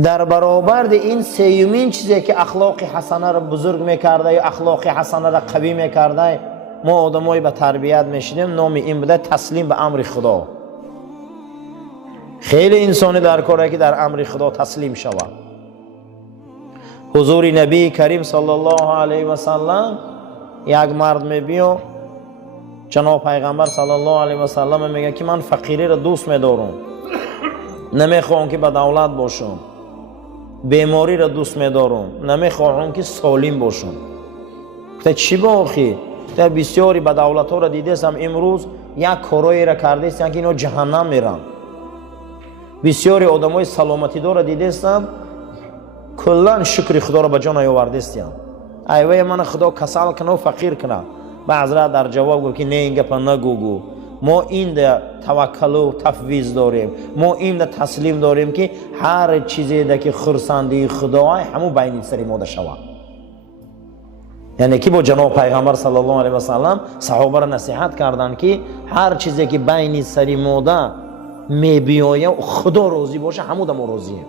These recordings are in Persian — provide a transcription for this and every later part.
در برابر این سیومین چیزی که اخلاق حسنه را بزرگ میکرده یا اخلاق حسنه را قوی میکرده، ما آدمایی به تربیت میشیدیم، نام این بوده تسلیم به امر خدا. خیلی انسانی در کاره که در امر خدا تسلیم شود. حضور نبی کریم صلی الله علیه و سلم یک مرد میبینه، جناب پیغمبر صلی الله علیه و سلم میگه که من فقیری را دوست میدارم، نمیخوام که به دولت باشم، بیماری را دوست میدارم، نمیخواهم که سالم باشم. گفته چی با آخی؟ گفته بسیاری به دولت ها را دیدستم امروز یک کارایی را کرده است که اینا جهنم میرن. بسیاری آدمای سلامتی دار را دیدستم کلا شکر خدا را به جان آورده است. ایوه من خدا کسل کنه و فقیر کنه. بعض را در جواب گفت که نه این گپ نگو، ما این ده توکل و تفویض داریم، ما این ده تسلیم داریم که هر چیزی ده که خرسندی خدای همو بین سری ما ده شود. یعنی که با جناب پیغمبر صلی الله علیه و سلم صحابه را نصیحت کردند که هر چیزی که بین سری ما ده میبیایه خدا راضی باشه همو ده ما راضییم.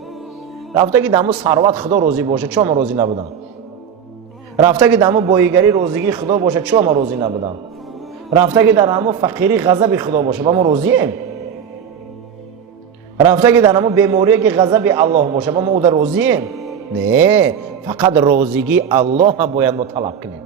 رفته که دمو ثروت خدا راضی باشه چون ما راضی نبودن؟ رفته که دمو بایگری روزگی خدا باشه چون ما راضی نبودن؟ رفته که در همو فقیری غضب خدا باشه با ما راضییم؟ رفته که در همو بیماری که غضب الله باشه با ما او در راضییم؟ نه، فقط راضیگی الله باید ما طلب کنیم.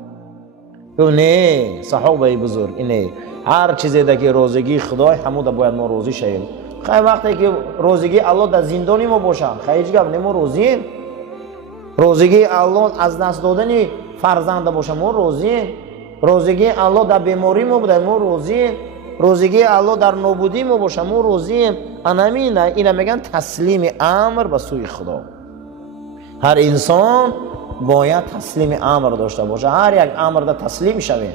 نه صحابه بزرگ، نه هر چیزی ده که راضیگی خدای همو ده باید ما راضی شیم. خیلی وقتی که راضیگی الله در زندانی ما باشن خیلی گپ نه ما راضییم. راضیگی الله از دست دادن فرزند باشه ما راضییم. روزگی الله در بیماری ما بوده ما راضییم. روزگی الله در نابودی ما باشه ما راضییم. انامینه اینا میگن تسلیم امر به سوی خدا. هر انسان باید تسلیم امر داشته باشه، هر یک امر ده تسلیم شویم.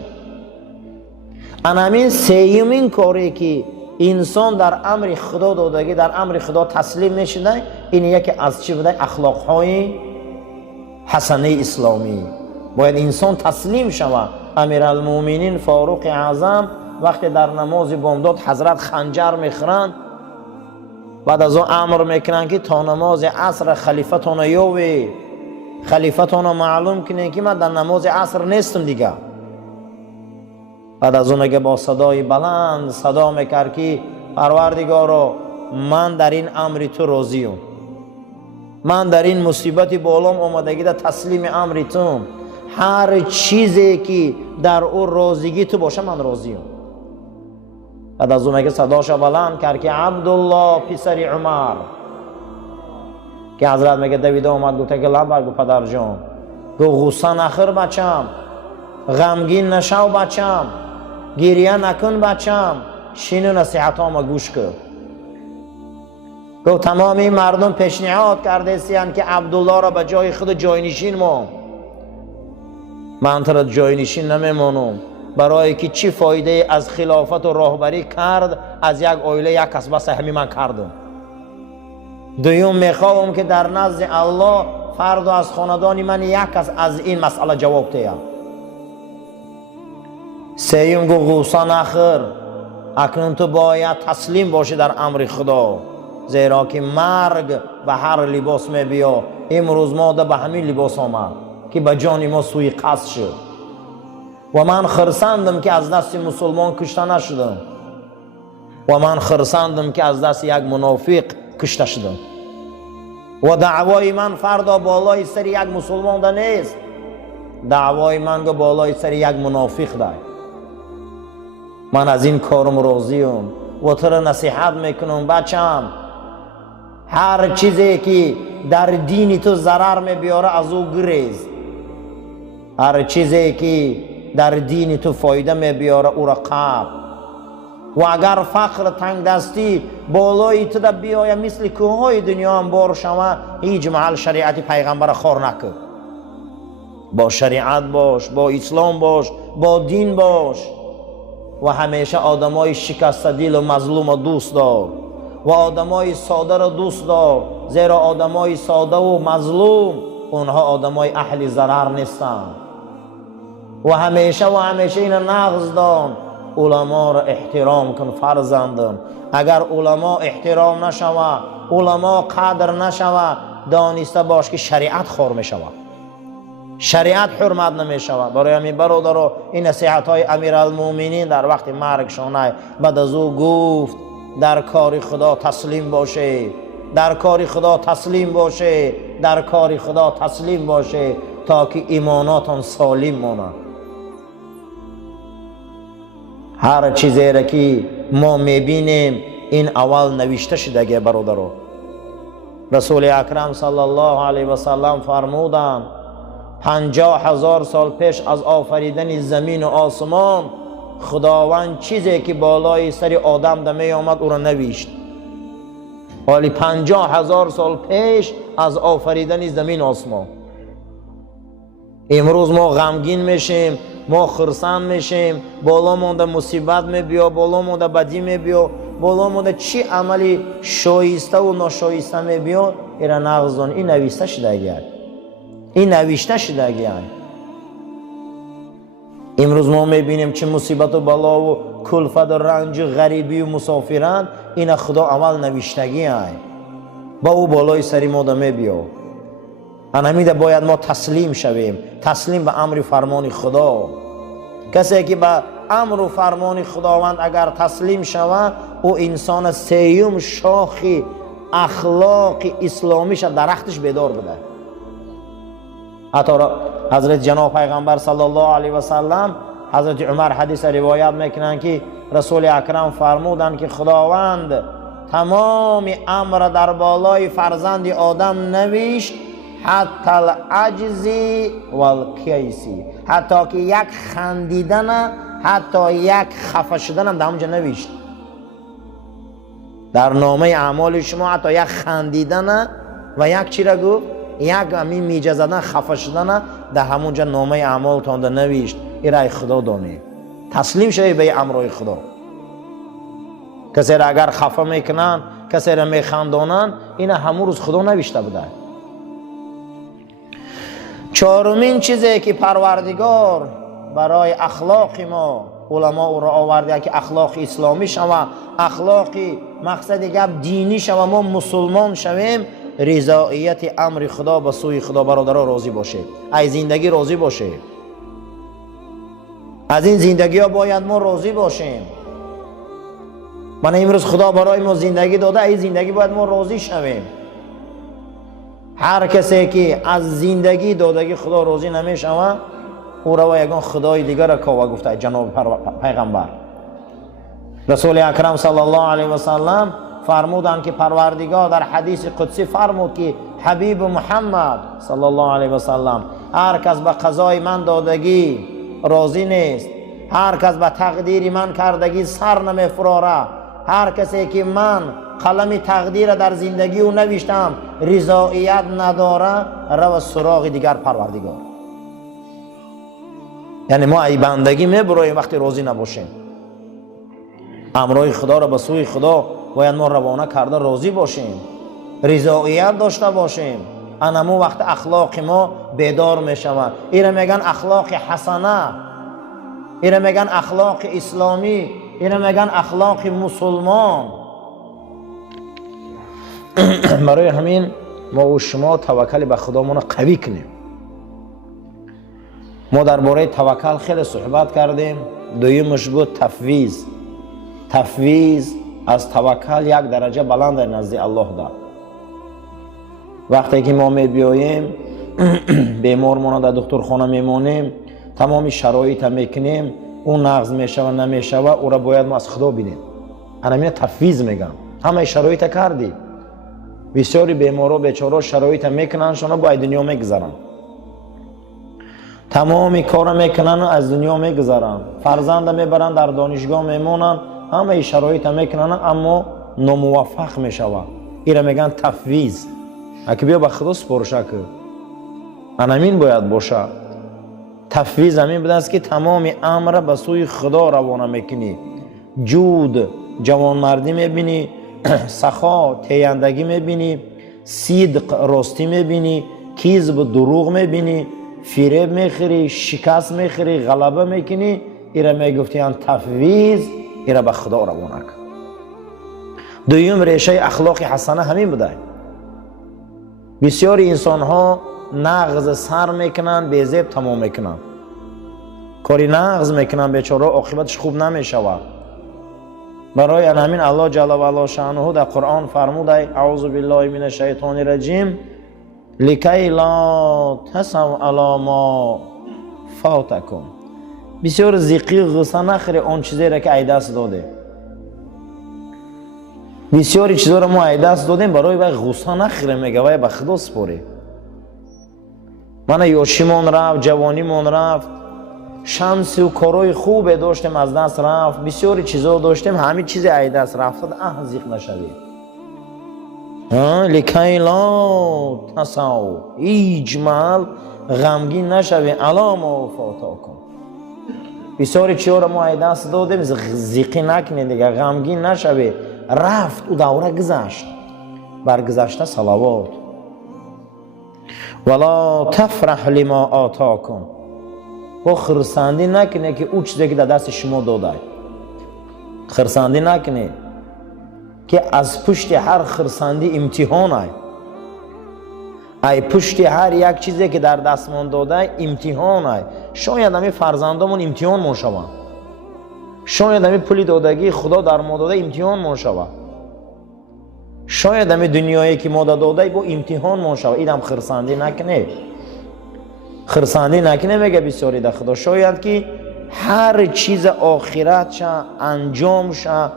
انامین سیومین کاری که انسان در امر خدا دادگی در امر خدا تسلیم میشده، این یکی از چی بوده؟ اخلاق های حسنه اسلامی. باید انسان تسلیم شود. امیرالمومنین فاروق اعظم وقتی در نماز بامداد حضرت خنجر میخورند، بعد از اون امر میکنن که تا نماز عصر خلیفتون یاوی، خلیفتون معلوم کنین که من در نماز عصر نیستم دیگه. بعد از اون با صدای بلند صدا میکرد که پروردگارا من در این امر تو راضیم، من در این مصیبت بالام آمدگی در تسلیم امر تو، هر چیزی که در او راضیگی تو باشه من راضیم. بعد از اون که صداشا بلند کرد که عبدالله پسر عمر، که حضرت میگه دویده آمد گفته که لبر گو پدر جان، گو غصه نخور بچم، غمگین نشو بچم، گریه نکن بچم، شینو نصیحتام گوش کن. گو تمامی مردم پیشنهاد کرده سیان که عبدالله را به جای خود جاینشین ما، من تو را جاینشین نمیمانم، برای که چی فایده از خلافت و راهبری کرد از یک عائله یک کس بس همین من کردم. دوم میخواهم که در نزد الله فرد از خاندان من یک کس از این مسئله جواب دهد. سیوم گو غوسه نخور، اکنون تو باید تسلیم باشی در امر خدا، زیرا که مرگ به هر لباس می بیا. امروز ما به همین لباس آمد که به جان ما سوی قصد شد و من خرسندم که از دست مسلمان کشته نشدم و من خرسندم که از دست یک منافق کشته شدم و دعوای من فردا بالای سر یک مسلمان ده نیست، دعوای من که بالای سر یک منافق ده. من از این کارم راضیم و تو را نصیحت میکنم بچم، هر چیزی که در دین تو ضرر میبیاره از او گریز، هر چیزی که در دین تو فایده میبیاره او را قبل. و اگر فقر تنگ دستی بالای تو ده بیایه مثل کوههای دنیا هم بار شما، هیچ محل شریعت پیغمبر خور نکن. با شریعت باش، با اسلام باش، با دین باش و همیشه آدمای شکسته دل و مظلوم دوست دار و آدمای ساده را دوست دار، زیرا آدمای ساده و مظلوم اونها آدمای اهل ضرر نیستن. و همیشه این نغز دان، علما را احترام کن فرزندم. اگر علما احترام نشوه، علما قدر نشوه، دانسته باش که شریعت خور می شود، شریعت حرمت نمی شود. برای همین برادر این نصیحت های امیرالمومنین در وقت مرگشانه بعد از او گفت در کار خدا تسلیم باشه، در کار خدا تسلیم باشه، در کار خدا تسلیم باشه تا که ایماناتون سالم ماند. هر چیزی را که ما میبینیم این اول نوشته شده برادرو. رسول اکرم صلی الله علیه و سلم فرمودند 50,000 سال پیش از آفریدن زمین و آسمان خداوند چیزی که بالای سر آدم دمی آمد او را نوشت، ولی 50,000 سال پیش از آفریدن زمین و آسمان. امروز ما غمگین میشیم، ما خرسند میشیم، بالا مونده مصیبت میبیا، بالا مونده بدی میبیا، بالا مونده چی عملی شایسته و ناشایسته میبیا، ایرا نغزان این نوشته شده گرد، این نوشته شده گرد. امروز ما میبینیم چه مصیبت و بلا و کلفت و رنج و غریبی و مسافرند، این خدا عمل نوشتگی هست، با او بالای سری ما ده میبیا. انهمیده باید ما تسلیم شویم، تسلیم به امر فرمان خدا. کسی که به امر و فرمان خداوند اگر تسلیم شود، او انسان سیوم شاخی اخلاق اسلامیش درختش بیدار بده. حتی حضرت جناب پیغمبر صلی الله علیه و سلم، حضرت عمر حدیث روایت میکنند که رسول اکرم فرمودند که خداوند تمام امر در بالای فرزند آدم نوشت، حتی العجزی والکیسی، حتی که یک خندیدن، حتی یک خفه شدن هم در اونجا نوشت. در نامه اعمال شما حتی یک خندیدن و یک چی را گفت، یک همین میجه زدن، خفه شدن در همونجا نامه اعمالتان در نوشت. این رای خدا دانه، تسلیم شوی به امرای خدا. کسی را اگر خفه میکنن، کسی را میخندانن، این همون روز خدا نوشته بوده. چهارمین چیزی که پروردگار برای اخلاق ما علما او را آورده که اخلاق اسلامی شوه، اخلاق مقصد گپ دینی شوه، ما مسلمان شویم، رضایت امر خدا به سوی خدا. برادرها راضی باشه، از زندگی راضی باشه، از این زندگی ها باید ما راضی باشیم. من امروز خدا برای ما زندگی داده، از زندگی باید ما راضی شویم. هر کسی که از زندگی دادگی خدا راضی نمیشوه، او را یگان خدای دیگر را کاوه گفته جناب پیغمبر. رسول اکرم صلی الله علیه و سلم فرمودند که پروردگار در حدیث قدسی فرمود که حبیب محمد صلی الله علیه و سلم هر کس به قضای من دادگی راضی نیست، هر کس به تقدیری من کردگی سر نمیفراره، هر کسی که من قلم تقدیر در زندگی او نوشتم رضایت نداره، رو سراغ دیگر پروردگار. یعنی ما ای بندگی میبرویم وقتی راضی نباشیم. امرای خدا را به سوی خدا باید ما روانه کرده راضی باشیم، رضایت داشته باشیم. انمو وقت اخلاق ما بیدار میشود. ایره میگن اخلاق حسنه، ایره میگن اخلاق اسلامی، ایره میگن اخلاق مسلمان. برای همین ما و شما توکل به خدامون قوی کنیم. ما درباره توکل خیلی صحبت کردیم. دویمش بود تفویض. تفویض از توکل یک درجه بلند نزد الله داد. وقتی که ما میبیاییم بیمارمون در دکترخانه میمونیم، تمامی شرایط میکنیم، اون نقض میشه و نمیشه و او را باید ما از خدا بینیم. همین تفویض میگم. همه شرایط کردی. بسیاری بیمارا بیچارا شرایط میکنن، شما باید دنیا میگذارن، تمامی کار میکنن و از دنیا میگذارن، فرزند میبرن در دانشگاه میمونن، همه شرایط میکنن اما ناموفق میشوه. ایره میگن تفویض. اگه بیا به خدا سپرشه که همین باید باشه. تفویض همین بوده است که تمام امر به سوی خدا روانه میکنی. جود جوانمردی میبینی، سخا تیندگی میبینی، صدق راستی میبینی، کذب دروغ میبینی، فریب میخوری، شکست میخوری، غلبه میکنی. ایره میگفتیان تفویض. ایره به خدا روانه کن. دویم ریشه اخلاق حسنه همین بوده. بسیاری انسان ها نغز سر میکنن به زیب تمام میکنن، کاری نغز میکنن بیچاره عاقبتش خوب نمیشود. برای همین الله جل و علا شأنه در قرآن فرموده اعوذ بالله من الشیطان الرجیم لکی لا تسوا علی ما فاتکم. بسیار زیقی غصه نخوری آن چیزی را که ای دست داده. بسیاری چیزا را ما ای دست دادیم برای وای غصه نخوری، میگه وای به خدا سپاری. من یاشیمون رفت، جوانیمون رفت، شانس و کارهای خوب داشتیم از دست رفت، بسیاری چیزا داشتیم همین چیز ای دست رفت. زیق نشوید. لکی لا تسوا، هیچ محل غمگین نشوید علی ما فاتکم. بسیاری چیزا را ما ای دست دادیم زیقی نکنید دیگه، غمگین نشوید. رفت و دوره گذشت، برگذشته صلوات. ولا تفرح لما آتاکم، و خرسندی نکنه که او چیزی که در دست شما داده. خرسندی نکنه که از پشت هر خرسندی امتحان ای. ای پشت هر یک چیزی که در دستمان داده امتحان ای. شاید همین فرزندامون امتحان ما شوند، شاید همین پولی دادگی خدا در ما داده امتحان ما شود، شاید همین دنیایی که ما داده با امتحان ما شود. ایدم خرسندی نکنه، خرسندی نکنه. میگه بسیاری در خدا شاید که هر چیز آخرت شه انجام شه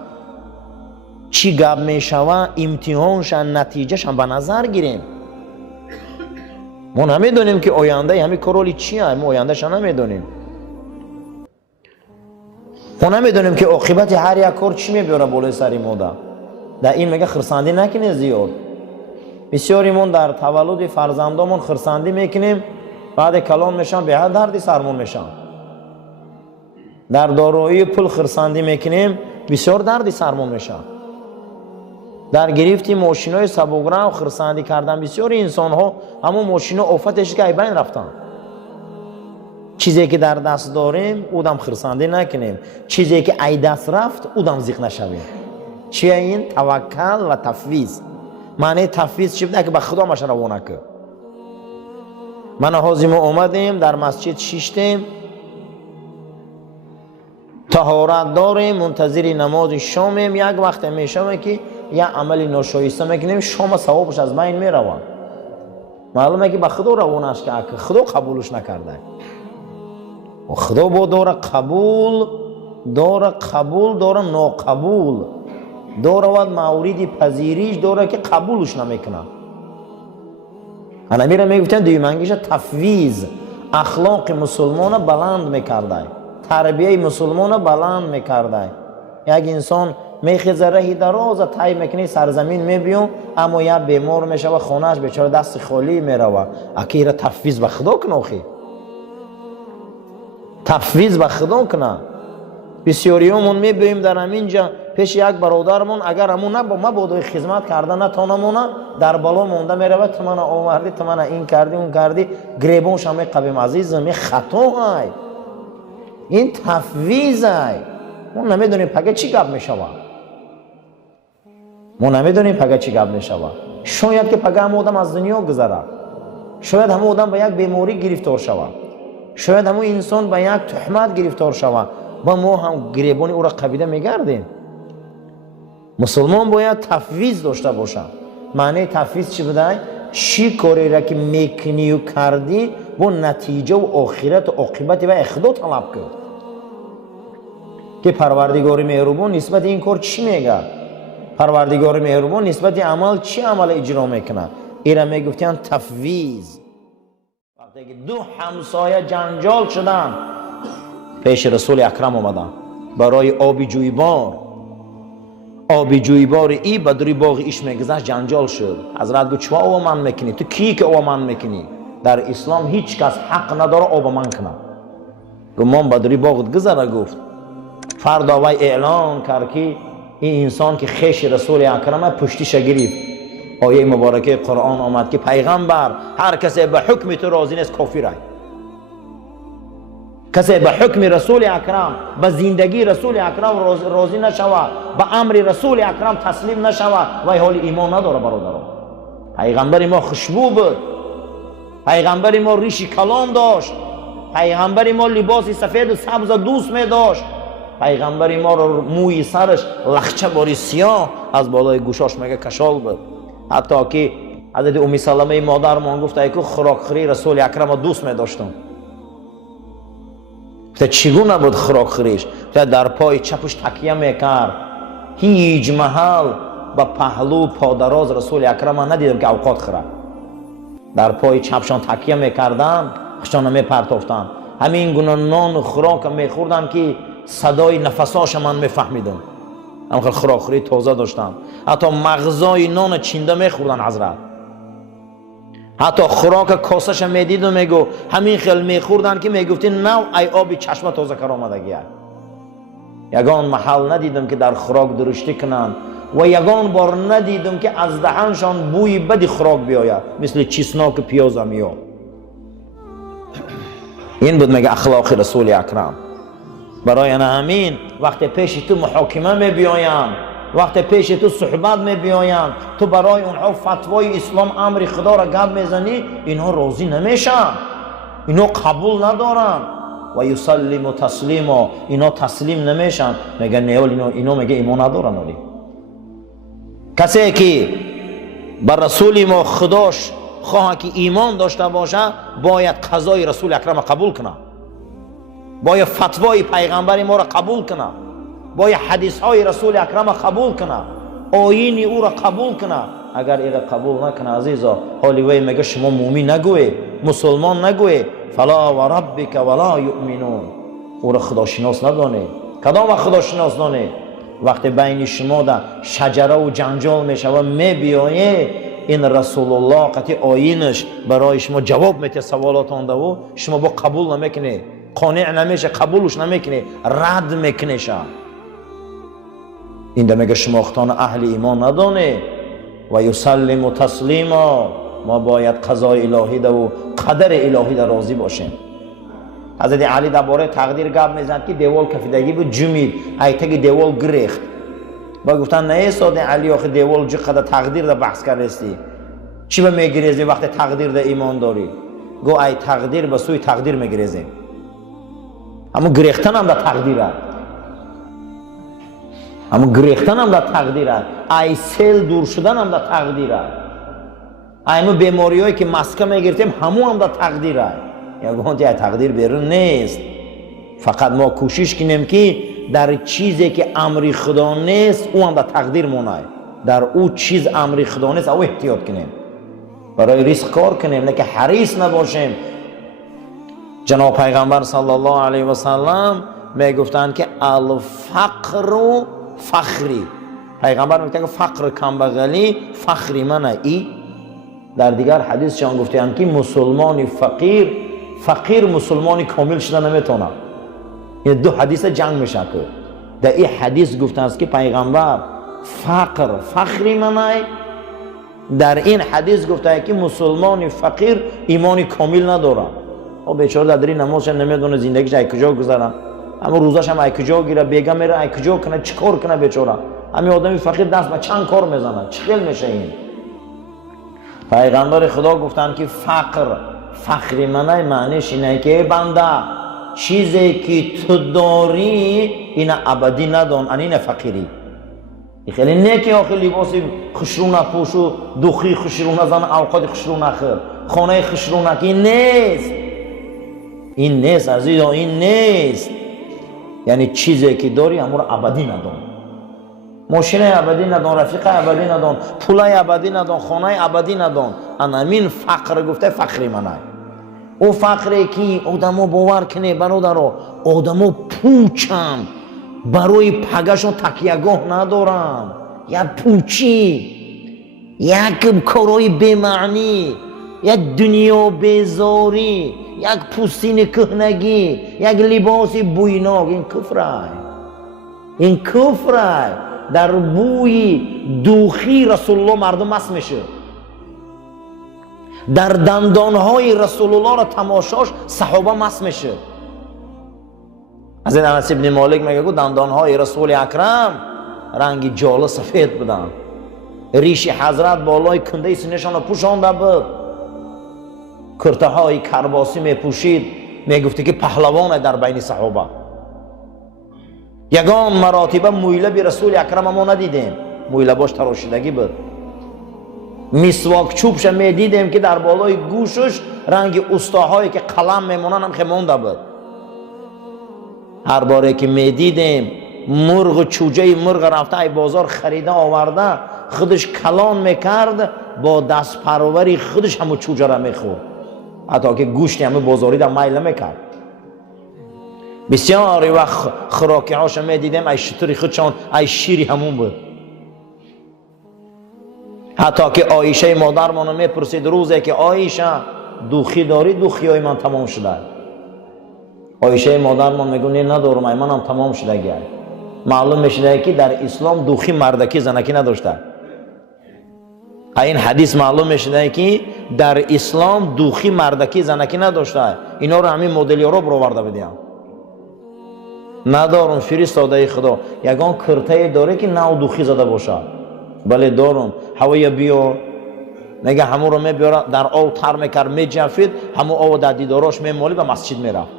چی گپ می شود امتحان شه نتیجه شه به نظر گیریم. ما نمیدونیم که آینده همین کارولی چیه، ما آینده شه نمیدونیم. ما نمیدونیم که عاقبت هر یک کار چی میبره بالای سری ما. در این میگه خرسندی نکنه زیاد. بسیاری من در تولد فرزندامون خرسندی میکنیم، بعد کلان میشن به هر دردی سرمون میشن. در دارایی پول خرسندی میکنیم، بسیار دردی سرمون میشن. در گرفتی ماشینای سبکرو خرسندی کردن بسیاری انسان ها همون ماشینا آفتش که ای بین رفتن. چیزی که در دست داریم اودم خرسندی نکنیم، چیزی که ای دست رفت اودم زیق نشویم. چیه این؟ توکل و تفویض. معنی تفویض چی بوده؟ که به خدا مش روانه که من حاضیم اومدیم در مسجد شیشتیم، طهارت داریم، منتظر نماز شامیم. یک وقت میشم که یک عمل ناشایسته میکنیم، شام ثوابش از بین میروه. معلومه که به خدا روانش که خدا قبولش نکرده. و خدا با داره قبول، داره قبول، داره ناقبول، داره و موردی پذیریش داره که قبولش نمیکنه. انا میره میگفتن دیومنگیش تفویض اخلاق مسلمان بلند میکرده، تربیه مسلمان بلند میکرده. یک انسان میخیزه رهی دراز طی میکنی سرزمین میبیون، اما یا بیمار میشه و خونهش بیچاره دست خالی میروه. اکی را تفویض به خدا کنه، اخی تفویض به خدا کنه. بسیاریامون میبینیم در همینجا پیش یک برادرمون اگر همون مبادا خدمت کرده نتانمونه در بالا مونده میروه، تو من آوردی، تو من این کردی اون کردی، گریبونش همه قبیم عزیزم این خطا های، این تفویض های. ما نمیدونیم پگه چی گپ میشوه، ما نمیدونیم پگه چی گپ میشوه. شاید که پگه هم آدم از دنیا گذره، شاید هم آدم به یک بیماری گرفتار شوه، شاید هم انسان به یک تهمت گرفتار شوه و ما هم گریبانی او را قبیده میگردیم. مسلمان باید تفویض داشته باشه. معنی تفویض چی بوده؟ چی کاری را که میکنی و کردی با نتیجه و آخرت و عاقبت و خدا طلب کرد. که پروردگار مهربان نسبت این کار چی میگه؟ پروردگار مهربان نسبت عمل چی عمل اجرا میکنه؟ اینا میگفتن تفویض. وقتی که دو همسایه جنجال شدن پیش رسول اکرم آمدن برای آبی جویبار. آبی جویبار ای بدری باغ ایش میگذشت جنجال شد. حضرت گفت چوا آب من میکنی؟ تو کی که آب من میکنی؟ در اسلام هیچ کس حق نداره آب من کنه. گفت من بدری باغ گذره. گفت فردا وی اعلان کرد که این انسان که خیش رسول اکرم پشتیش گرفت. آیه مبارکه قرآن آمد که پیغمبر هر کسی به حکم تو راضی نیست کافر است. کسی به حکم رسول اکرم، به زندگی رسول اکرم راضی نشود، به امر رسول اکرم تسلیم نشود، وی حال ایمان نداره برادران. پیغمبر ما خوشبو بود، پیغمبر ما ریش کلان داشت، پیغمبر ما لباس سفید و سبز دوست می داشت، پیغمبر ما رو موی سرش لخچه باری سیاه از بالای گوشاش مگه کشال بود. حتی که حضرت ام سلمه مادر ما گفت ای که خوراکخوری رسول اکرم دوست می داشتم. چگونه بود خوراکخوریش؟ در پای چپش تکیه میکرد، هیچ محل با پهلو پادراز رسول اکرم ندیدم که اوقات خوره. در پای چپشان تکیه میکردن، خشان میپرتافتن، همین گونه نان و خوراک میخوردن که صدای نفساش من میفهمیدم. همخیل خوراکخوری تازه داشتن. حتی مغزای نان چینده میخوردن حضرت. حتی خوراک کاسش میدید و میگو همین خیل میخوردن که میگفتی نو ای آبی چشمه تازه کر آمدگی. یگان محل ندیدم که در خوراک درشتی کنن و یگان بار ندیدم که از دهنشان بوی بدی خوراک بیاید مثل چسناک پیاز میو. این بود میگه اخلاق رسول اکرم. برای همین وقتی پیش تو محاکمه میبیایم، وقتی پیش تو صحبت میبیایم، تو برای اونها فتوای اسلام امر خدا را گپ میزنی، اینها راضی نمیشن، اینها قبول ندارن و یسلم و تسلیم، اینا تسلیم نمیشن. میگه نه اینا میگه ایمان ندارن. ولی کسی که بر رسول ما خداش خواه که ایمان داشته باشه باید قضای رسول اکرم قبول کنه، باید فتوای پیغمبر ما را قبول کنه، باید حدیث های رسول اکرم قبول کنه، آیین او را قبول کنه. اگر ایره قبول نکنه عزیزا، حالی وی میگه شما مومن نگوی، مسلمان نگوی. فلا و ربک ولا یؤمنون. او را خداشناس ندانه. کدام خداشناس دانه؟ وقتی بین شما در شجره و جنجال میشه و میبیایه، این رسول الله قطعی آیینش برای شما جواب میده سوالات آنده و شما با قبول نمیکنه، قانع نمیشه، قبولش نمیکنه، رد میکنه. این ده میگه شماختان اهل ایمان ندانه. و یسلم و تسلیما، ما باید قضای الهی ده و قدر الهی ده راضی باشیم. حضرت علی درباره تقدیر گپ میزند که دیوال کفیدگی بود جمید، ایتگی دیوال گریخت. با گفتن نه ساده علی آخه دیوال جو قدر تقدیر ده بحث کردستی، چی به میگریزی وقتی تقدیر ده ایمان داری؟ گو ای تقدیر به سوی تقدیر میگریزیم، اما گریختن هم ده تقدیره، اما گریختن هم ده تقدیره، ای سیل دور شدن هم ده تقدیره، ایمو بیماری هایی که مسکه میگرتیم همو هم ده تقدیره. یگان ای تقدیر بیرون نیست. فقط ما کوشش کنیم که در چیزی که امر خدا نیست او هم در تقدیر مونه، در او چیز امر خدا نیست او احتیاط کنیم، برای رزق کار کنیم، نه که حریص نباشیم. جناب پیغمبر صلی الله علیه و سلم میگفتند که الفقر فخری. پیغمبر میگه که فقر کمبغلی فخری منه. ای در دیگر حدیث چون گفتند که مسلمانی فقیر مسلمانی کامل شده نمیتونه. این دو حدیث جنگ میشه که در این حدیث گفته است که پیغمبر فقر فخری منه، در این حدیث گفته که مسلمان فقیر ایمانی کامل نداره. او بیچاره در این نمازش نمیدونه زندگیش ای کجا گذاره، اما روزاش هم ای کجا گیره، بیگا میره ای کجا کنه، چیکار کنه بیچاره. همین آدمی فقیر دست به چند کار میزنه، چخیل میشه. این پیغمبر خدا گفتن که فقر منه معنیش اینه که بنده چیزی که تو داری این ابدی ندان، این فقیری. خیلی نیکی آخه لباسی خشرو نپوش و دوخی خشرو نزن، اوقات خشرو نخور، خانه خشرو نک. این نیست، این نیست عزیزا، این نیست. یعنی چیزی که داری امور ابدی ندان، ماشین ابدی ندان، رفیق ابدی ندان، پول ابدی ندان، خانه ابدی ندان. همین فقر گفته فقری منه. او فقری که آدمو باور کنه برادرو، آدمو پوچن برای پگشون تکیهگاه ندارن، یک پوچی، یک کارای بی‌معنی، یک دنیا بیزاری، یک پوستین کهنگی، یک لباس بویناک. این کفره، این کفره. در بوی دوخی رسول الله مردم مست میشه، در دندانهای رسول الله را تماشاش صحابه مست میشه. از این انس ابن مالک میگه دندانهای رسول اکرم رنگ جاله سفید بودن. ریش حضرت بالای کنده سینه‌شان را پوشانده بود، کرته های کرباسی میپوشید، میگفتی که پهلوان در بین صحابه. یگان مراتبه مویله بی رسول اکرم ما ندیدیم، مویله باش تراشیدگی بود. مسواک چوبش میدیدیم که در بالای گوشش رنگ استاهایی که قلم میمونن هم خمونده بود. هر باره که میدیدیم مرغ چوجه مرغ رفته ای بازار خریده آورده، خودش کلان میکرد، با دست پروری خودش همو چوجه را میخورد، حتی که گوشت همه بازاری در میل میکرد. بسیاری وقت خوراکی هاشو میدیدیم ای شطوری خودشان ای شیری همون بود. حتی که عایشه مادر منو میپرسید روزی که عایشه دوخی داری؟ دوخی های من تمام شده. عایشه مادر من میگه نه ندارم، منم تمام شده گیه. معلوم میشه که در اسلام دوخی مردکی زنکی نداشته. این حدیث معلوم میشه که در اسلام دوخی مردکی زنکی نداشته. اینا رو همین مدل یوروپ رو آورده بدیم. ندارم فرستاده خدا یگان کرته داره که نه دوخی زده باشه. بله دارم، هوای بیار میگه همون رو میبیاره در آب تر میکرد میجفید، همون آب در دیداراش میمالی و مسجد میرفت.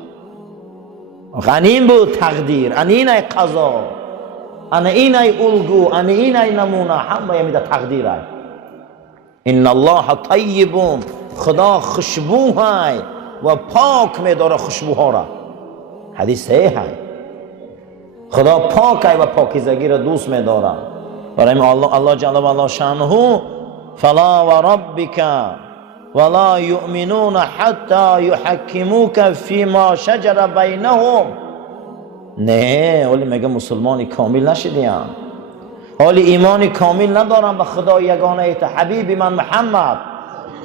این بود تقدیر، این ای قضا، این ای الگو، این ای نمونه، همه میده تقدیر ای. ان الله طیب، خدا خوشبو های و پاک میداره خوشبوها را. حدیث صحیح های، خدا پاک های و پاکیزگی را دوست میداره. برای الله جل و علا شانه فلا و ربک ولا یؤمنون حتی یحکموک فیما شجر بینهم. نه ولی میگه مسلمانی کامل نشدیم، حالی ایمانی کامل ندارم به خدا یگانه حبیبی من محمد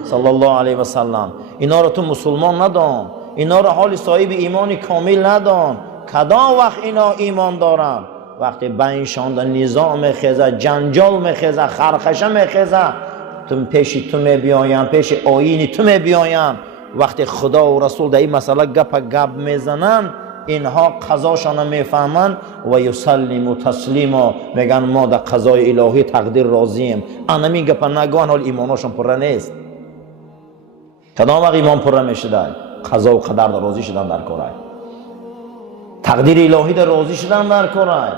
صلی الله علیه و سلم. اینا رو تو مسلمان ندان، اینا رو حالی صاحب ایمانی کامل ندان. کدام وقت اینا ایمان دارن؟ وقتی بینشان در نظام میخیزه، جنجال میخیزه، خرخشه میخیزه، تو پیش تو میبیایم، پیش آیینی تو میبیایم. وقتی خدا و رسول در این مسئله گپ میزنن، اینها قضاشان میفهمن و یسلم تسلیما، میگن ما در قضای الهی تقدیر راضیم. انا می گپ نگوان، حال ایمانشان پره نیست. کدام وقت ایمان پره میشده؟ قضا و قدر در راضی شدن در کاره، تقدیر الهی در راضی شدن در کاره.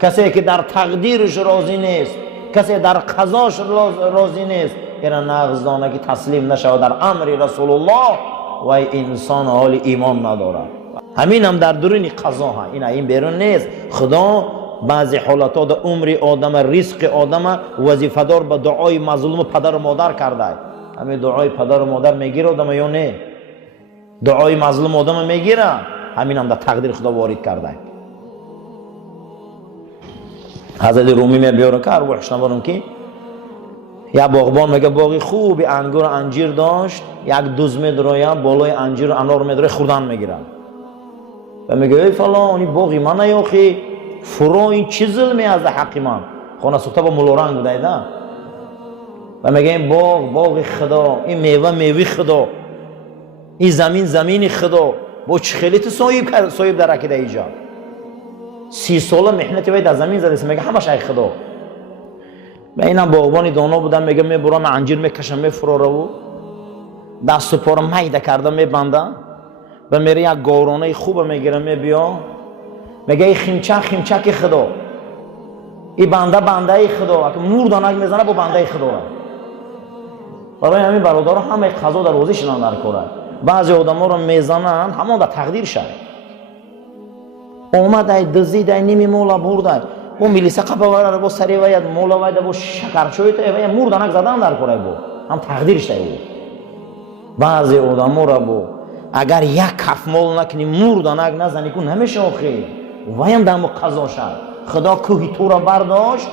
کسی که در تقدیرش راضی نیست، کسی در قضاش راضی نیست، اینا نغزدانه که تسلیم نشود در امر رسول الله و انسان حال ایمان نداره. همین هم در درون قضا ها، این بیرون نیست. خدا بعضی حالات در عمر آدم، رزق آدم وظیفه دار به دعای مظلوم پدر و مادر کرده. همین دعای پدر و مادر میگیره آدم یا نه؟ دعای مظلوم آدم میگیره. همین هم در تقدیر خدا وارد کرده. حضرت رومی میبیاره که ارواحش نبارم که یا باغبان میگه باغی خوبی انگور انجیر داشت، یک دوز میدرویه بالای انجیر و انار میدرویه خوردن میگیرن و میگه ای فلانی باغی من نیاخی فرا این چی ظلمی از حقی من خانه سوخته با ملورنگ بوده ایده و میگه این باغ خدا، این میوه خدا، این زمین خدا، با چه خیلی تو صاحب در عقیده ایجا 30 ساله محنتی باید در زمین زده. میگه همش ای خدا. و اینم باغبانی دانا بودم، میگه میبرم انجیر میکشم میفراره و دست و پا رو میده کرده میبنده و میره یک گورانه خوب میگیره میبیا میگه ای خیمچک خدا، این بنده ای خدا، که مور دانک میزنه با بنده خدا. برای همین برادر همه قضا در روزی شدن در کاره. بعضی آدم ها رو میزنن همون در تقدیر شد. اومده دزدیده نیمی مولا برده و میلیسه قبه وره با سری وید مولا ویده با شکرچوی تو وید مور دانک زدن در کاره با هم تقدیرش ده بود. بعضی آدم ها رو با اگر یک کف مول نکنی مور دانک نزنی کن نمیشه آخی ویم دم قضا شد. خدا کوهی تو را برداشت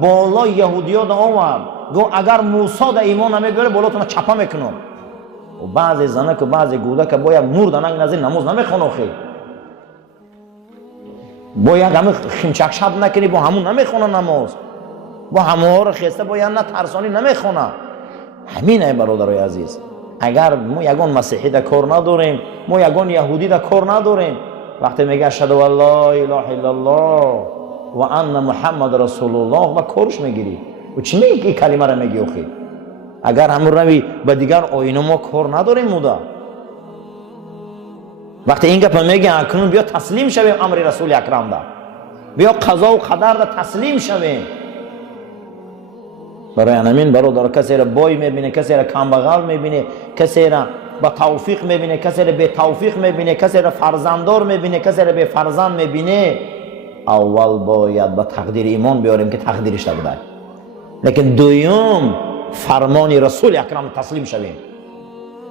بالا یهودی ها دا آورد گو اگر موسی دا ایمان نمیگره بالا تو چپا میکنم. و بعضی زنک و بعضی گوده که باید مور دانک نزنی نماز نمیخون آخی، باید همه خیمچک شب نکنی با همون نمیخونه نماز، با همه ها رو خیسته باید نه ترسانی نمیخونه. همینه برادرای عزیز. اگر ما یگان مسیحی در کار نداریم، ما یگان یهودی در کار نداریم، وقتی میگه اشهد ان لا اله الا الله و ان محمد رسول الله و کارش میگیری. و چی میگی که کلمه را میگی اخی؟ اگر همون روی به دیگر آینه ما کار نداریم مودا. وقتی این گپ میگی اکنون بیا تسلیم شویم امر رسول اکرم دا، بیا قضا و قدر دا تسلیم شویم. برای همین برادر کسی را بای میبینه، کسی را کمبغل میبینه، کسی را با توفیق میبینه، کسی را به توفیق میبینه، کسی را فرزنددار میبینه، کسی را به فرزند میبینه، اول باید به تقدیر ایمان بیاریم که تقدیرش بوده. لیکن دوم فرمان رسول اکرم تسلیم شویم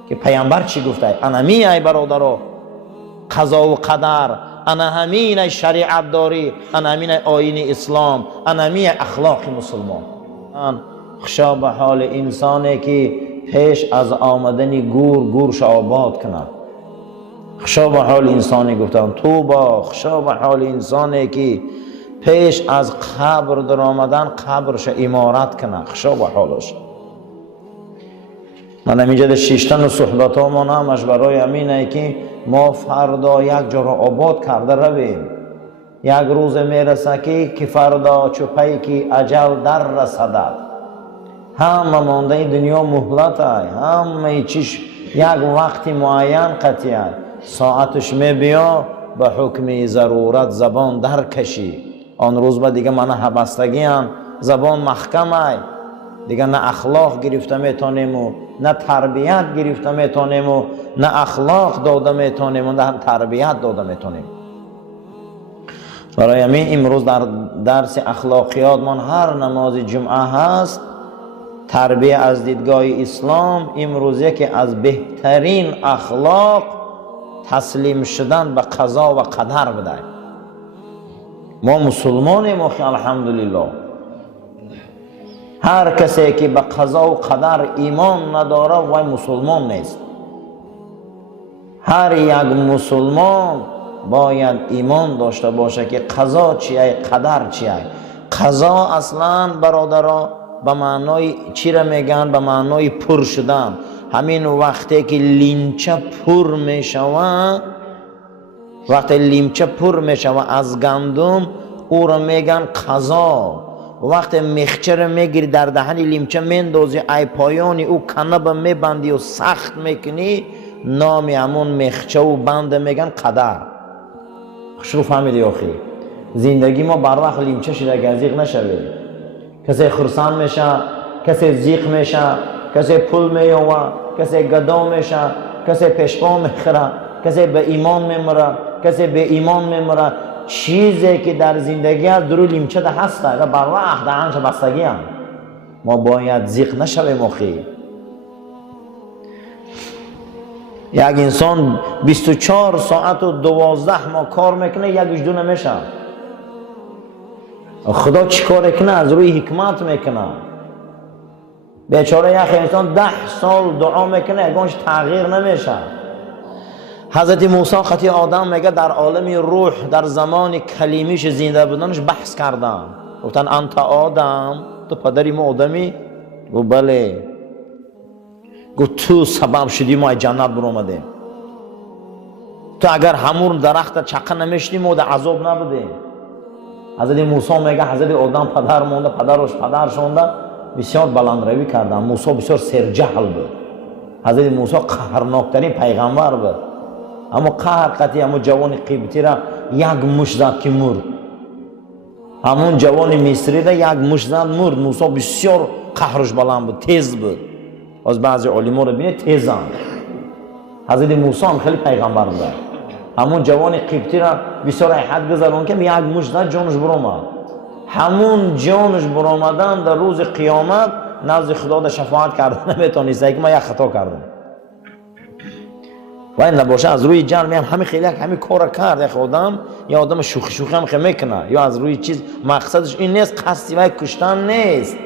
که پیامبر چی گفته؟ انا همین ای برادرها قضا و قدر، انا همین ای شریعت داری، انا همین ای آیین اسلام، انا همین اخلاق مسلمان. خشا به حال انسانی که پیش از آمدن گورش آباد کنه. خشا به حال انسانی گفتم توبا، خشا به حال انسانی که پیش از قبر در آمدن قبرش امارت کنه. خشا به حالش. من همینجا در شیشتن صحبت ها ما همش برای همینه که ما فردا یک جا را آباد کرده رویم. یک روز میرسه که فردا چوپی که اجل در رسدد. همه مانده دنیا مهلت های، همه چیش یک وقت معین قطعی های. ساعتش می بیا به حکم ضرورت زبان در کشی. آن روز با دیگه من حبستگی هم زبان محکم های دیگه، نه اخلاق گرفته میتونیم و نه تربیت گرفته میتونیم و نه اخلاق داده میتونیم و نه تربیت داده میتونیم. برای همین امروز در درس اخلاقیات من هر نماز جمعه هست تربیت از دیدگاه اسلام. امروز یکی از بهترین اخلاق تسلیم شدن به قضا و قدر بده. ما مسلمانیم و الحمدلله. هر کسی که به قضا و قدر ایمان نداره وای مسلمان نیست. هر یک مسلمان باید ایمان داشته باشه که قضا چیه، قدر چیه. قضا اصلا برادرها به معنای چی را میگن؟ به معنای پر شدن. همین وقتی که لیمچه پر میشوه، وقتی لیمچه پر میشوه از گندم او را میگن قضا. وقتی مخچه را میگیری در دهن لیمچه میندازی ای پایانی او کنب میبندی و سخت میکنی، نام همون مخچه و بند میگن قدر. خوشرو فهمیدی آخی؟ زندگی ما بر وقت لیمچه شده که زیق نشوید. کسی خرسان میشه، کسی زیق میشه، کسی پول میوه، کسی گدا میشه، کسی پشپا میخوره، کسی به ایمان میمره، کسی به ایمان میمره. چیزی که در زندگی از درو لیمچه ده هسته و بر وقت دهنش بستگی هم. ما باید زیق نشویم آخی. یک انسان 24 ساعت و 12 ماه کار میکنه، یک وجدو نمیشه. خدا چی کار کنه؟ از روی حکمت میکنه. بیچاره یک انسان 10 سال دعا میکنه یگانش تغییر نمیشه. حضرت موسی خطی آدم میگه در عالم روح در زمان کلیمیش زنده بودنش بحث کردن. گفتن انت آدم، تو پدری ما آدمی؟ گفت بله. گفت تو سبب شدی ما جنت برآمدیم. تو اگر همون درخت چقه نمیشتی ما در عذاب نبودیم. حضرت موسی میگه حضرت آدم پدر مونده، پدرش پدر شونده، بسیار بلند روی کردن. موسی بسیار سرجهل بود. حضرت موسی قهرناکترین پیغمبر بود. اما قهر قطعی همون جوان قبطی را یک مشت زد که مرد. همون جوان مصری را یک مشت زد مرد. موسی بسیار قهرش بلند بود، تیز بود. از بعضی علما رو بینید تیزن. حضرت موسی هم خیلی پیغمبر بود. همون جوان قبطی را بسیار حد گذرون که یک مشت زد جانش برآمد. همون جانش برآمدن در روز قیامت نزد خدا در شفاعت کردن نمیتونست که ما یک خطا کردم. و این نباشه از روی جان میام همین خیلی همین کار کرد. یک آدم یا آدم شوخی هم خیلی میکنه یا از روی چیز مقصدش این نیست، قصدی وای کشتن نیست.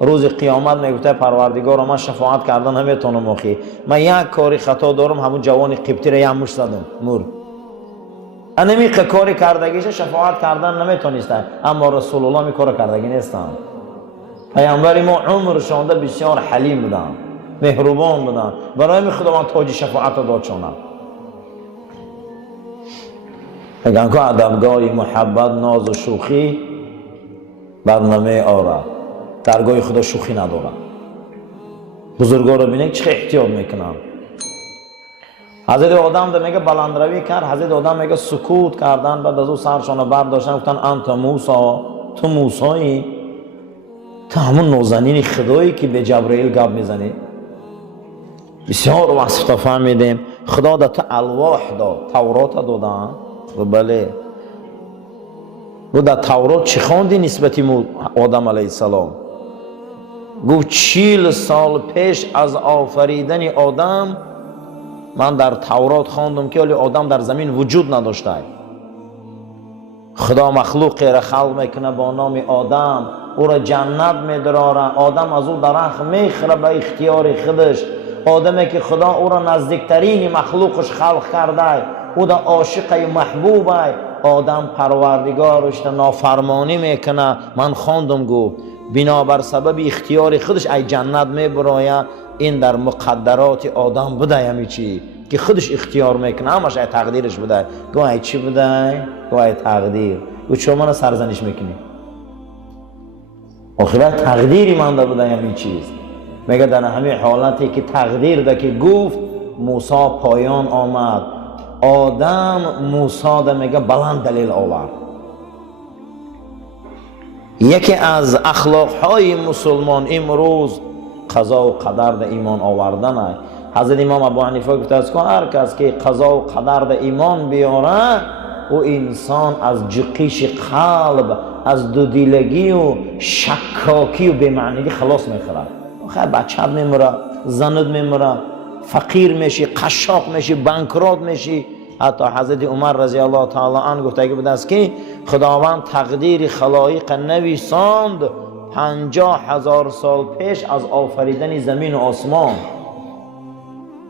روز قیامت میگفته پروردگار من شفاعت کردن نمیتونم اخی، من یک کاری خطا دارم، همون جوان قبطی را یک مشت زدم مرد. انمی کاری کردگیش شفاعت کردن نمیتونستن، اما رسول الله می کار کردگی نیستن. پیامبر ما عمرشان بسیار حلیم بودن، مهربان بودن، برای می خداوند تاج شفاعت داد شونن. اگر که ادبگاه محبت ناز و شوخی برنامه آره درگاه خدا شوخی ندارن. بزرگا رو بینید چه احتیاط میکنن. حضرت آدم ده میگه بلندروی کرد، حضرت آدم میگه سکوت کردن، بعد از او سرشان برداشتن گفتن انت موسی، تو موسایی، تو همون نازنین خدایی که به جبرائیل گپ میزنی. بسیار وصف تا فهمیدیم. خدا ده تو الواح داد، تورات دادن. و بله و در تورات چی خواندی نسبتی آدم علیه السلام؟ گفت 40 سال پیش از آفریدن آدم من در تورات خواندم که ولی آدم در زمین وجود نداشته. خدا مخلوقی را خلق میکنه با نام آدم، او را جنت میدراره، آدم از او درخت میخوره به اختیار خودش. آدمی که خدا او را نزدیکترین مخلوقش خلق کرده، او را عاشق محبوبه، آدم پروردگارش نافرمانی میکنه. من خواندم گفت بنابر سبب اختیار خودش ای جنت میبراید. این در مقدرات آدم بوده، همی چی که خودش اختیار میکنه، همش ای تقدیرش بوده. گو ای چی بوده؟ گو ای تقدیر. گو چون من سرزنش میکنی؟ آخرت تقدیری منده بوده همین چیز. میگه در همین حالتی که تقدیر ده که گفت موسی پایان آمد، آدم موسی ده میگه بلند دلیل آورد. یکی از اخلاقهای مسلمان امروز قضا و قدر ده ایمان آوردن است. حضرت امام ابو حنیفه گفته است که هر کس که قضا و قدر ده ایمان بیاره، او انسان از جقیش قلب، از دودیلگی و شکاکی و بی‌معنی خلاص میخوره. خیلی بچه‌ت میموره، زنت میموره، فقیر میشی، قشاق میشی، بانکرات میشی. حتی حضرت عمر رضی الله تعالی عنه گفته بود است که خداوند تقدیر خلایق نویساند 50,000 سال پیش از آفریدن زمین و آسمان.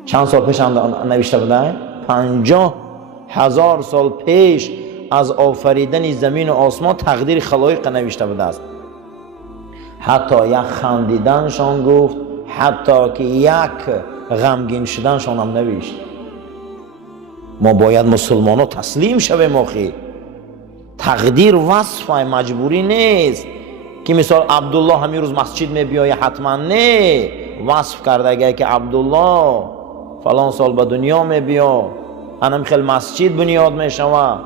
چند سال پیش نوشته بوده؟ 50,000 سال پیش از آفریدن زمین و آسمان تقدیر خلایق نوشته بوده است. حتی یک خندیدنشان گفت، حتی که یک غمگین شدنشان هم نوشت. ما باید مسلمان ها تسلیم شویم. آخی تقدیر وصفه، مجبوری نیست که مثال عبدالله همین روز مسجد می بیایه حتما. نه، وصف کرده اگر که عبدالله فلان سال به دنیا می بیا، انم خیلی مسجد بنیاد می شوه،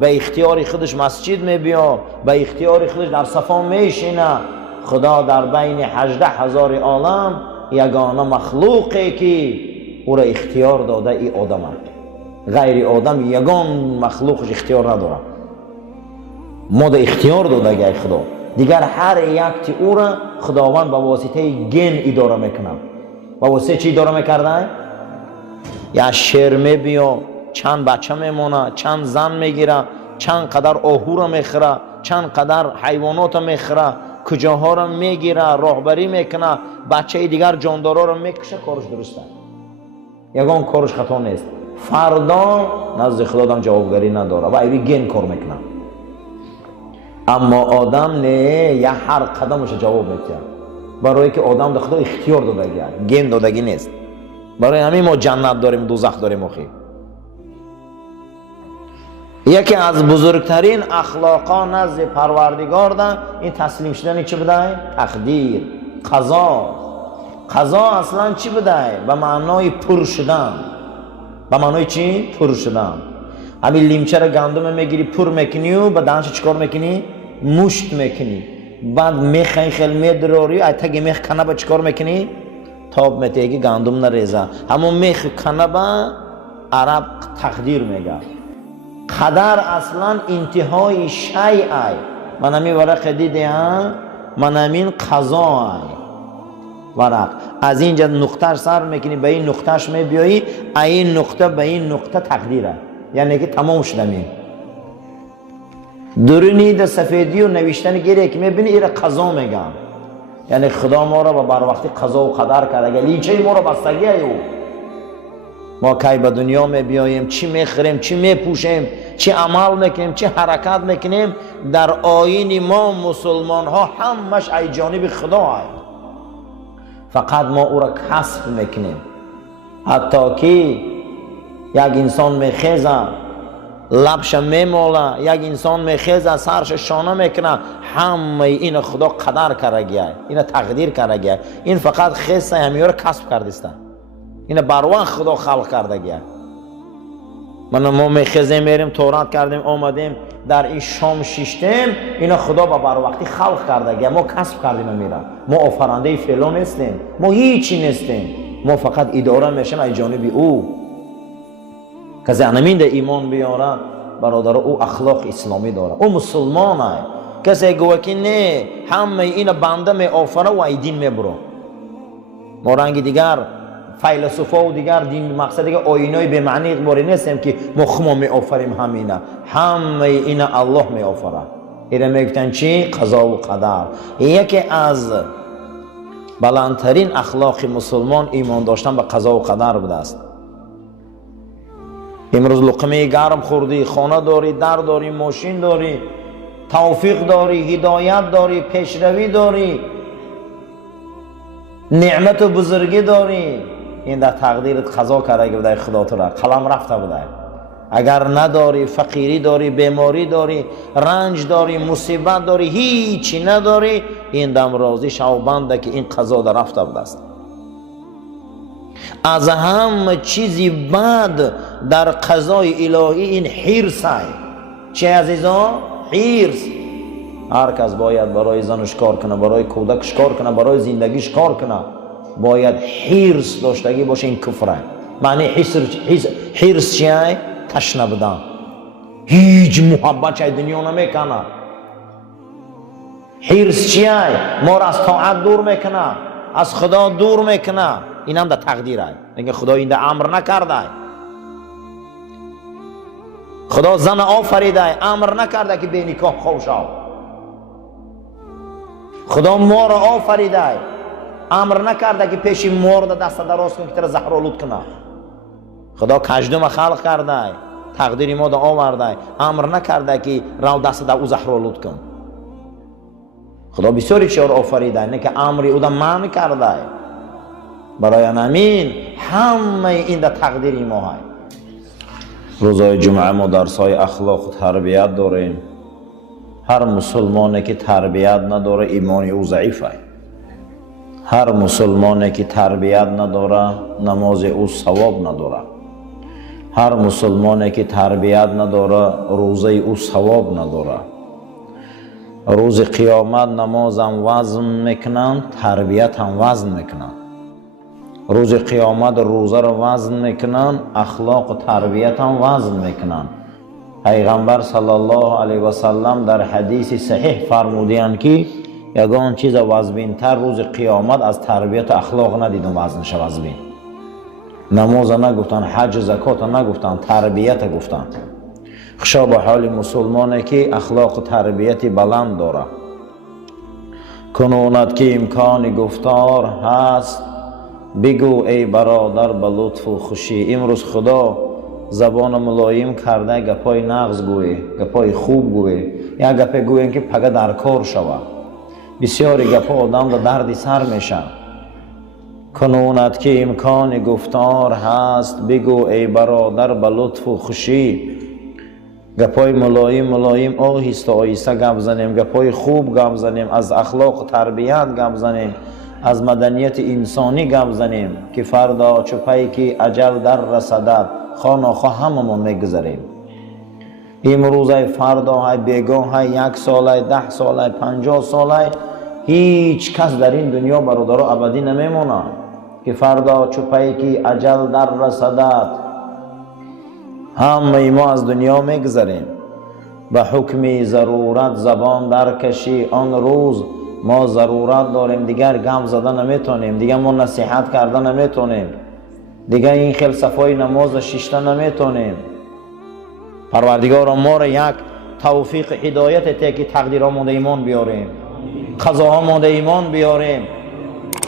به اختیار خودش مسجد می بیا، به اختیار خودش در صفا می شینه. خدا در بین 18,000 عالم یگانه مخلوقی که او را اختیار داده ای آدم است. غیر آدم یگان مخلوقش اختیار نداره. ما دا اختیار داده گه خدا. دیگر هر یک تی او را خداوند با واسطه گن اداره میکنه. با واسطه چی اداره میکرده؟ یا شیر میبیا، چند بچه میمونه، چند زن میگیره، چند قدر آهو را میخوره، چند قدر حیوانات میخوره، کجاها را میگیره، راهبری میکنه، بچه دیگر جاندارا را میکشه. کارش درسته، یگان کارش خطا نیست. فردا نزد خدا هم جوابگری نداره و ایوی گن کار میکنه. اما آدم نه، یا هر قدمش جواب میده، برای که آدم ده خدا اختیار دادگی، گن دادگی نیست. برای همین ما جنت داریم، دوزخ داریم. آخی یکی از بزرگترین اخلاقا نزد پروردگار ده این تسلیم شدن چی بوده؟ تقدیر، قضا. قضا اصلا چی بوده؟ به معنای پر شدن. به معنای چی؟ پر شدن. همین لیمچه را گندم میگیری پر میکنی و به دهنش چیکار میکنی؟ مشت میکنی. بعد میخ خیلی میدراری، ایتگی میخ کنه با چیکار میکنی؟ تاب میتگی گندم نریزه. همون میخ کنه با عرب تقدیر میگه. قدر اصلا انتهای شیء. من همین ورق دیدم، من همین قضا ورق از اینجا نقطهش سر میکنی به این نقطهش میبیایی، این نقطه به این نقطه تقدیره، یعنی که تمام شدمی. درونی ده سفیدی و نوشتن گیره که میبینی ایره قضا میگم، یعنی خدا ما را بر وقتی قضا و قدر کرده. لیچه ما را بستگی ایو. ما کی به دنیا میبیاییم، چی میخوریم، چی میپوشیم، چی عمل میکنیم، چی حرکت میکنیم، در آیین ما مسلمان ها همش ای جانب خدا هست. فقط ما او را کسب میکنیم. حتی که یک انسان میخیزه لبش میماله، یک انسان میخیزه سرش شانه میکنه، همه این خدا قدر کرده، این تقدیر کرده. این فقط خیسته همیاره کسب کردسته، این بروان خدا خلق کرده. ما میخیزیم میریم تورات کردیم آمدیم در این شام شیشتیم، این خدا با بروقتی خلق کرده، ما کسب کردیم میرم. ما آفرنده فعلا نیستیم، ما هیچی نیستیم، ما فقط اداره میشیم از جانب او. کسی همین ده ایمان بیاره برادر، او اخلاق اسلامی داره، او مسلمانه. کسی گوه که نه همه این بنده می آفره و ای دین می برو. ما رنگ دیگر فیلسوفا و دیگر دین مقصد دیگر آینای به معنی اقباری نیستیم که ما می آفریم همینه، همه این الله می آفره. ایره می گفتن چی؟ قضا و قدر. یکی از بلندترین اخلاق مسلمان ایمان داشتن به قضا و قدر بوده است. امروز لقمه گرم خوردی، خانه داری، در داری، ماشین داری، توفیق داری، هدایت داری، پیشروی داری، نعمت و بزرگی داری، این در تقدیرت قضا کرده بوده خدا تو را، قلم رفته بوده. اگر نداری، فقیری داری، بیماری داری، رنج داری، مصیبت داری، هیچی نداری، این دم راضی شو بنده که این قضا در رفته بوده است. از همه چیزی بد در قضای الهی این حرص است. چه عزیزان؟ حرص. هر کس باید برای زنش کار کنه، برای کودکش کار کنه، برای زندگیش کار کنه، باید حرص داشتگی باشه. این کفره. معنی حرص چیه؟ تشنه بودن، هیچ محبت چه دنیا نمیکنه. حرص چیه؟ ما را از طاعت دور میکنه، از خدا دور میکنه. این هم در تقدیر است. میگه خدا این در امر نکرده، خدا زن آفریده، امر نکرده که به نکاح خوش شو. خدا مار آفریده، امر نکرده که پیش مار دست دراز کن که تر زهرآلود کنه. خدا کژدم خلق کرده، تقدیر ما در آورده، امر نکرده که رو دست در او زهرآلود کن. خدا بسیاری چیار آفریده، نه که امری او در منع کرده. برای همین همه این در تقدیر ما هست. روزای جمعه ما درسای اخلاق و تربیت داریم. هر مسلمانی که تربیت نداره ایمانی او ضعیفه. هر مسلمانی که تربیت نداره نماز او ثواب نداره. هر مسلمانی که تربیت نداره روزه او ثواب نداره. روز قیامت نماز هم وزن میکنن، تربیت هم وزن میکنن. روز قیامت روزه رو وزن میکنن، اخلاق و تربیت هم وزن میکنن. پیغمبر صلی الله علیه و سلم در حدیث صحیح فرمودند که یگان چیز وزن‌تر روز قیامت از تربیت اخلاق ندیدم وزنش وزن. نماز نگفتن، حج زکات نگفتن، تربیت گفتن. خشا به حال مسلمانی که اخلاق و تربیت بلند داره. کنونت که امکان گفتار هست بگو ای برادر به لطف و خوشی. امروز خدا زبان ملایم کرده گپای نغز گوی، گپای خوب گوی، یا گپ گویی که پگه در کار شود. بسیاری گپا آدم در دردی سر میشه. کنونت که امکان گفتار هست بگو ای برادر به لطف و خوشی. گپای ملایم آهسته آهسته گپ زنیم، گپای خوب گپ زنیم، از اخلاق و تربیت گپ زنیم، از مدنیت انسانی گپ زنیم که فردا چپایی که اجل در رسدد خاناخواه همه ما میگذاریم. امروز های فردا های بیگاه های 1 سال های 10 سال های 50 سال های هیچ کس در این دنیا برادر ابدی نمیمونه که فردا چپایی که اجل در رسدد همه ما از دنیا میگذاریم. به حکم ضرورت زبان در کشی آن روز ما ضرورت داریم، دیگر گم زده نمیتونیم، دیگر ما نصیحت کرده نمیتونیم، دیگر این خیل صفای نماز شیشته نمیتونیم. پروردگار ما را یک توفیق هدایت ته که تقدیرامون ایمان بیاریم، قضاهامون ایمان بیاریم،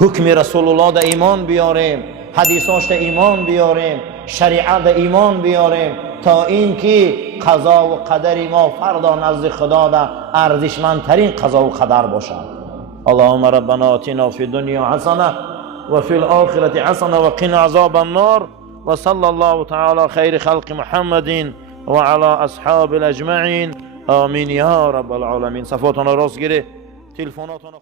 حکم رسول الله ده ایمان بیاریم، حدیثاش ده ایمان بیاریم، شریعت ده ایمان بیاریم، تا این که قضا و قدر ما فردا نزد خدا ده ارزشمندترین قضا و قدر باشد. اللهم ربنا آتنا فی الدنیا حسنه و فی الآخرة حسنه و قنا عذاب النار و صلی الله تعالی خیر خلق محمد وعلى أصحاب الأجمعين آمين يا رب العالمين. صفاتنا راست گیره، تلفوناتنا